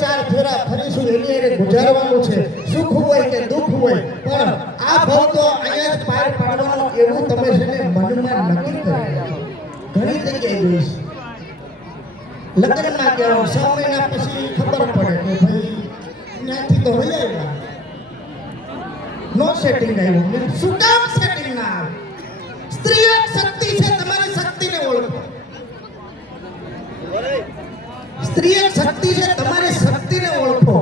ચાર ફેરા ફરીશું એની એને ગુજારવાનું છે, સુખ હોય કે દુઃખ હોય, પણ આ ભાવ તો અહીંયા જ પાર પાડવાનો એવું તમે છે ને મનમાં નક્કી કરી. ઘણી જગ્યાએ જોઈશ લગ્નમાં કે 6 મહિના પછી ખબર પડે કે ભાઈ ત્યાંથી તો વૈયા નો સેટિંગ આવ્યું. શું કામ સેટિંગ ના આવે? સ્ત્રી એક શક્તિ છે, તમારી શક્તિને ઓળખો. સ્ત્રી એક શક્તિ છે, તમારી શક્તિને ઓળખો.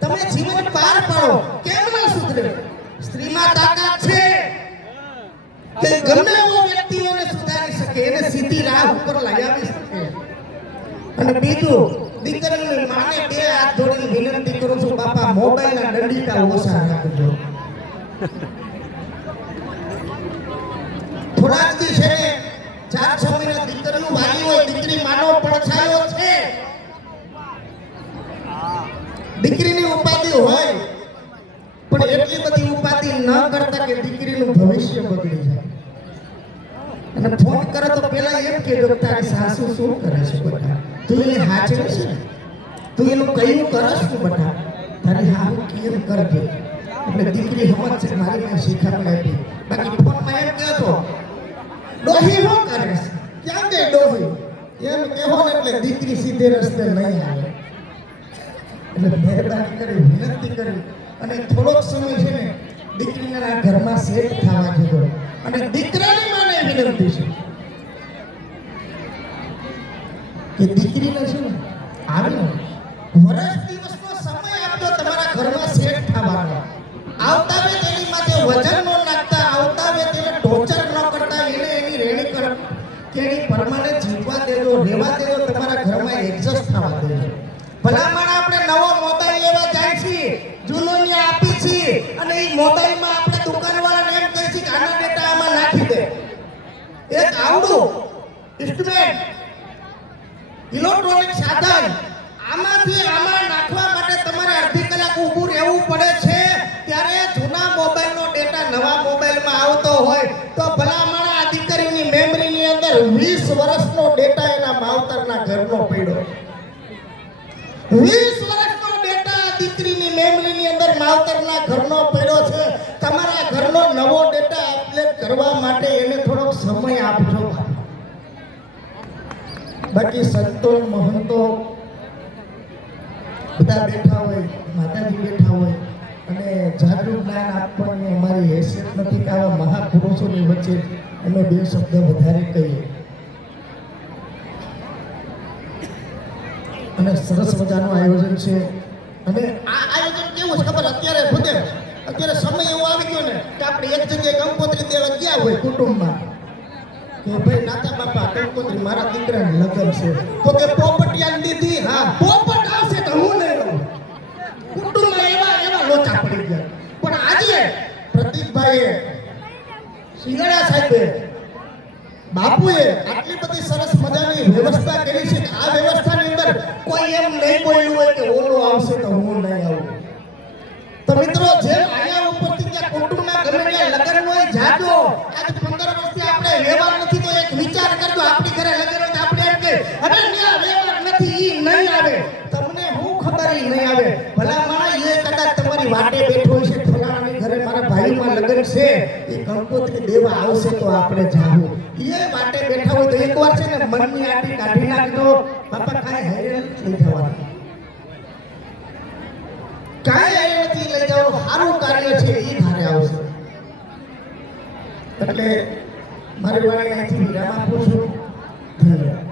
તમે જીવન પાર પાડો. કેમ ન સુધરે? સ્ત્રીમાં તાકાત છે કે ગમે એવો વ્યક્તિઓને સુધારી શકે, એને સીધી રાહ ઉપર લઈ આવી શકે. અને બીજું, દીકરીની માને 2 હાથ જોડીને વિનંતી કરું છું, બાપા મોબાઈલના દંડિકા ઓછા રાખજો. થોડાક દી છે ને 4-6 મહિના દીકરીનું વાલી હોય, દીકરી માનો પડછાયો છે, દીકરીની ઉપાધિ હોય, પણ એટલી બધી ઉપાધિ ન કરતા કે દીકરીનું ભવિષ્ય બગડી જાય. અને ફોન કરે તો પેલા એમ કે તારી સાસુ શું કરે છે બેટા, તું એને હાચવે છે, તું એનું કયું કરસ ને બેટા, તારી હારું કેમ કરજે. એટલે દીકરી સમજ છે મારી મેં શીખામણ આપી. બાકી ફોનમાં એમ કહેતો ડોહી શું કરે છે, ક્યાં ગઈ ડોહી, એમ કહેવો ને એટલે દીકરી સીધે રસ્તે નહીં આવે. એટલે મહેરબાની કરી વિનંતી કરી અને થોડોક સમય છે ને દીકરીના ઘરમાં સેટ થવા દીધો. અને દીકરાની માને વિનંતી છે કે દીકરીને છે ને આવીને વર્ષ દિવસનો સમય આપજો તમારા ઘરમાં સેટ થવાનો. આવતા વે તેની માથે વજન ન નાખતા, આવતા વે તેને ટોર્ચર ન કરતા, એને એની રેણી કર કેણી પરમાને જીવવા દેજો, રહેવા દેજો, તમારા ઘરમાં એડજસ્ટ થવા દેજો. ભલામણ આપણે નવો મોબાઈલ લેવા જાય છીએ, જૂનો ને આપી છીએ, અને એ મોબાઈલમાં આપણે દુકાનવાળાને એમ કહે છે કે આના ડેટા આમાં નાખી દે. એક આવડું ઇન્સ્ટ્રુમેન્ટ ઇલેક્ટ્રોનિક સાધન આમાંથી આમાં નાખવા માટે તમારે અડધી કલાક ઊભું રહેવું પડે છે. ત્યારે જૂના મોબાઈલનો ડેટા નવા મોબાઈલમાં આવતો હોય તો ભલામણ આ દીકરીની મેમરીની અંદર 20 વર્ષનો ડેટા એના માવતરના ઘરનો પડ્યો. 20 વર્ષનો ડેટા દીકરીની મેમરીની અંદર માવતરના ઘરનો પડ્યો છે. તમારા ઘરનો નવો ડેટા અપડેટ કરવા માટે એને થોડોક સમય આપજો. બાકી સંતો મહંતો બધા બેઠા હોય, માતાજી બેઠા હોય, અને જાગૃત જ્ઞાન આપવાની અમારી હેસિયત નથી કે આવા મહાપુરુષોની વચ્ચે અમે 2 શબ્દ વધારે કહીએ. અને સરસ મજાનું આયોજન છે. અને આ આયોજન કેવું છે ખબર? અત્યારે સમય એવો આવી ગયો ને કે આપણે એક જગ્યાએ કંકોત્રી દેવા ગયા હોય કુટુંબમાં કે ભાઈ નાતા બાપા કંકોત્રી મારા દીકરાને લગ્ન છે, તો કે પોપટિયાને દીધી, હા પોપટ આવશે તો હું નહીં રહું. કુટુંબમાં એવા લોચા પડી ગયા. પણ આજે પ્રદીપભાઈએ, સિંગડા સાહેબે, બાપુએ આટલી બધી સરસ મજાની વ્યવસ્થા કરી છે કે આ વ્યવસ્થાની અંદર કોઈ એમ નહીં બોલ્યું હોય કે ઓલો આવશે તો હું નહીં આવું. તો મિત્રો, જેમ આયા ઉપરથી ત્યાં કુટુંબમાં ગમે ત્યાં લગ્ન હોય જાજો. આજ 15 વર્ષથી આપણે વ્યવહાર નથી તો એક વિચાર કરજો, આપણી ઘરે લગ્ન હોય તો આપણે એમ કે અરે ન્યા વ્યવહાર નથી, ઈ નહીં આવે. તમને હું ખબર ઈ નહીં આવે? ભલા માણા એ કદાચ તમારી વાટે બેઠો છે, ફલાણાની ઘરે મારા ભાઈમાં લગ્ન છે, એ કંકોત્રી દેવા આવશે તો આપણે જાવું. એ વાટે બેઠા હોય તો એકવાર છે ને મનની આટી કાઢી નાખજો. બાપા કાંઈ હેરાન થઈ જવાનું, કાંઈ અહીંયાથી લઈ જવાનું, સારું કાર્ય છે એ ધારે આવશે. એટલે મારી વાણી અહીંથી વિરામ આપું છું. ધન્યવાદ.